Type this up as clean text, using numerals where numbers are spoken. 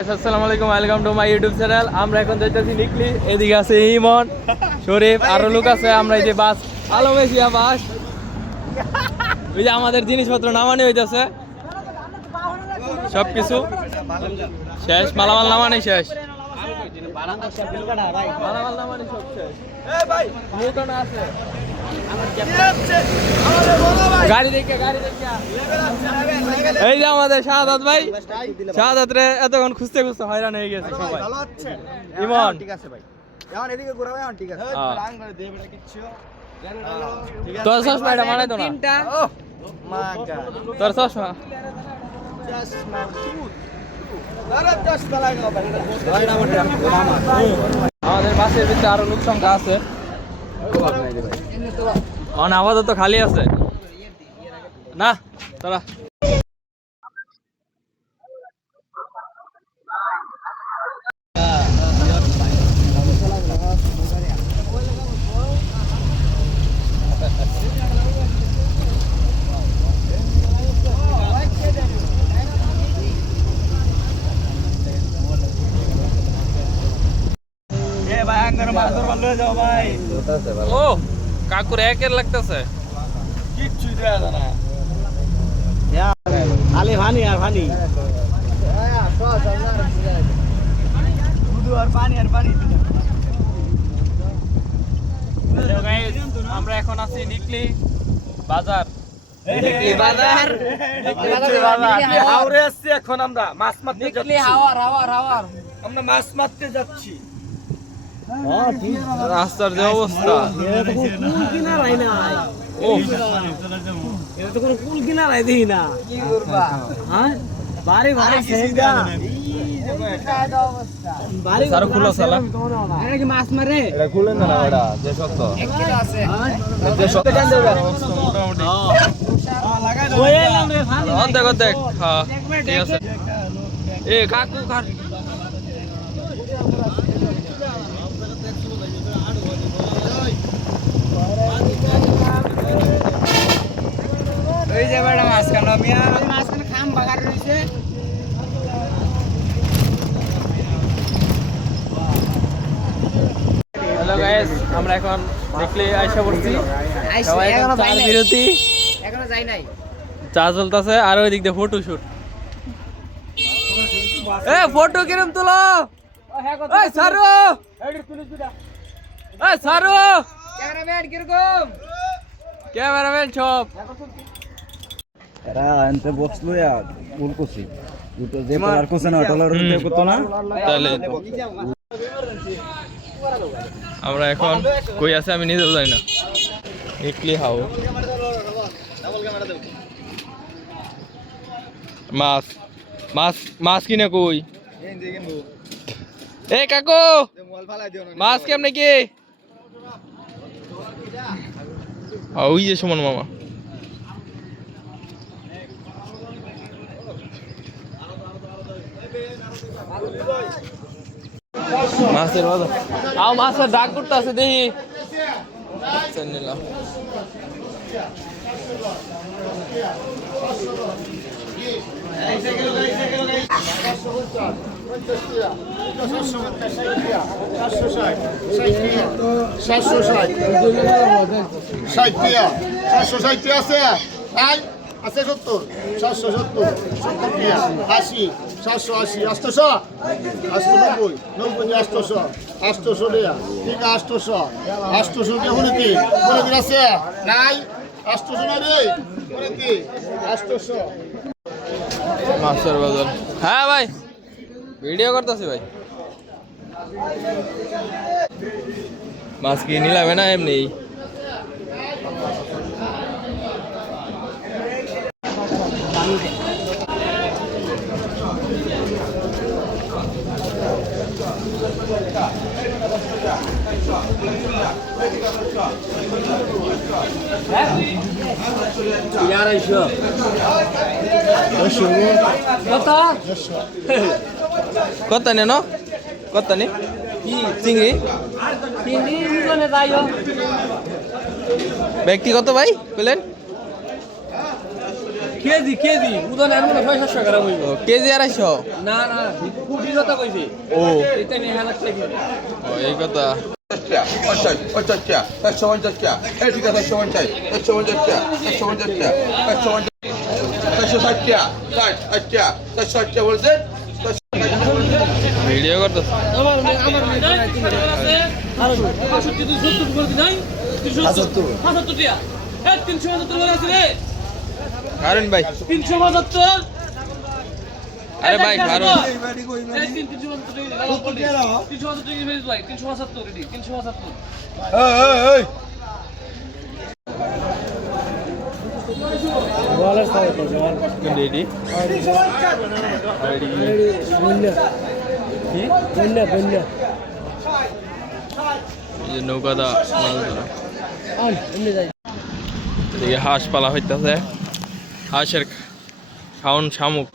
আসসালামু আলাইকুম, welcome to my YouTube channel. আমরা এখন যাইতেছি নিকলি, এদিকে আছে ইমন, শরীফ, আরো লোক আছে। আমরা এই যে বাস আলমেশিয়া বাস, ওই যে আমাদের জিনিসপত্র নামানি হইতেছে, সবকিছু শেষ, মালামাল নামানি শেষ, মালামাল নামানি সব শেষ। নিউটন আছে গাড়ি দেখে এই যে আমাদের শাহাদাত ভাই, শাহাদাত রে এতক্ষণ খুঁজতে খুঁজতে হয়রান হয়ে গেছে সবাই। ইমন ঠিক আছে ভাই, এখন এদিকে ঘোরাবে, এখন ঠিক আছে। তোর চশমা এটা মানাই তো না, তোর চশমা আমাদের বাসের ভিতরে আরো লোক সংখ্যা আছে, আপাতত খালি আছে না তারা। ও কাকুর একের লাগতেছে, কিচ্ছুই দেয়া যায় না, খালি পানি আর পানি, শুধু আর পানি আর পানি। আমরা এখন আছি নিকলি বাজার, হাওড়ে আসছি। এখন আমরা মাছ মারতে যাচ্ছি, আমরা মাছ মারতে যাচ্ছি। রাস্তার যে অবস্থা, মাছ মারে খুলে না, যে শক্ত দেখ। হ্যাঁ ঠিক আছে। এ কাকু কার হ্যালো গাইস, আমরা এখন দেখলে আইসা পড়ছি, বিরতি এখনো যাই নাই, চা চলতেছে। আর ওই দিক দিয়ে ফটো শুট, এ ফটো কিরম তুলো, এই সারু, এই সারু, ক্যামেরাম্যান কিরকম, ক্যামেরাম্যান সব এরা এনতে বক্সলো ইয়া ফুল কোসি দুটো যে আর কোসে না ডলার হতে কত না। তাহলে আমরা এখন কই আছে আমি নিজেও জানি না। নিকলি হাও মাছ মাছ মাছ কিনে কই, এ কাকু মাছ কেমনে কি, ওই যে সুমন মামা। মাছের বাজার, আও মাছের ডাক করতে আছে দেখি, নিলাম। আছে 70, 770, 70, 80, 780, 800, 890, 90, 800, 800 টাকা, ঠিক আছে 800, 800 কে হলে কি করে দিছে নাই, 800 না রে করে কি 800 মাছের বাজার। হ্যাঁ ভাই ভিডিও করতেছি ভাই, মাছ কি নিলামে না এমনি? কত নেন, কত নে চিংড়ি ব্যক্তিগত ভাই বললেন কেজি কেজি উদন আর মনে 600 গ্রাম হইব কেজি 250 না না কুটির কথা কইছে ও এটা নিয়ে হালাত লাগি ও, এই কথা 460 বলছেন ভিডিও করতে আমার আছে আর 65 270 করে দিই নাই 370 75 টিয়া এ 375 করে আছে রে কারণ ভাই 375 আরে ভাই কারণ 375 রেডি এই যে নৌকাটা মাছ ধরা এদিকে হাঁস পালা হইতেছে হাঁসের খাওন শামুক